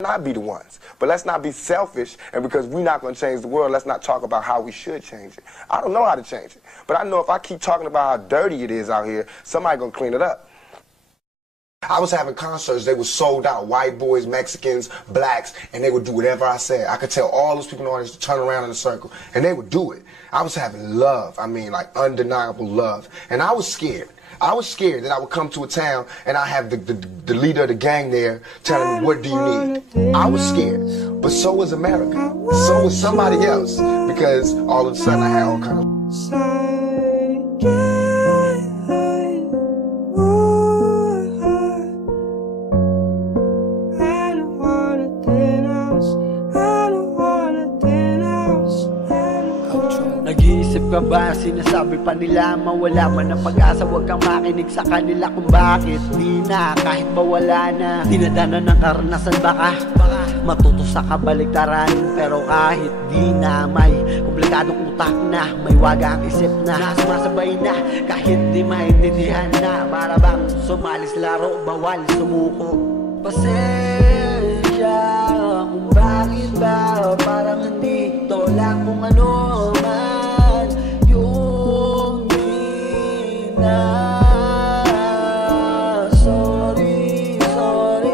not be the ones. But let's not be selfish, and because we're not going to change the world, let's not talk about how we should change it. I don't know how to change it, but I know if I keep talking about how dirty it is out here, somebody's going to clean it up. I was having concerts, they were sold out, white boys, Mexicans, blacks, and they would do whatever I said. I could tell all those people in the audience to turn around in a circle, and they would do it. I was having love, I mean, like undeniable love, and I was scared. I was scared that I would come to a town and I have the leader of the gang there telling me, what do you need? I was scared, but so was America. So was somebody else, because all of a sudden I had all kind of... Nag-iisip ka ba? Sinasabi pa nila mawala man ang pag-asa. Huwag kang makinig sa kanila kung bakit di na, kahit ba wala na. Dinadana ng karanasan baka matuto sa kabaligtaran. Pero kahit di na, may komplikadong utak na, may wagang isip na, sumasabay na kahit di maintindihan na. Para bang sumalis laro, bawal sumuko. Pasensya kung bakit ba parang hindi to lang kung ano man yung di na. Sorry, sorry,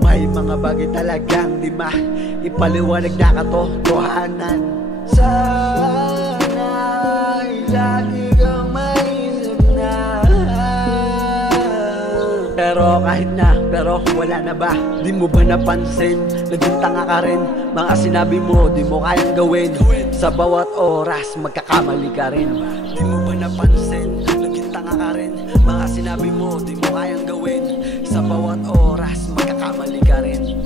may mga bagay talagang di ipaliwanag na katotohanan. Sana'y lagi kang maisip na. Pero kahit na, pero wala na ba? Di mo ba napansin? Naging tanga ka rin. Mga sinabi mo, di mo kayang gawin. Sa bawat oras, magkakamali ka rin. Di mo ba napansin? Naging tanga ka rin. Mga sinabi mo, di mo kayang gawin. Sa bawat oras, magkakamali ka rin.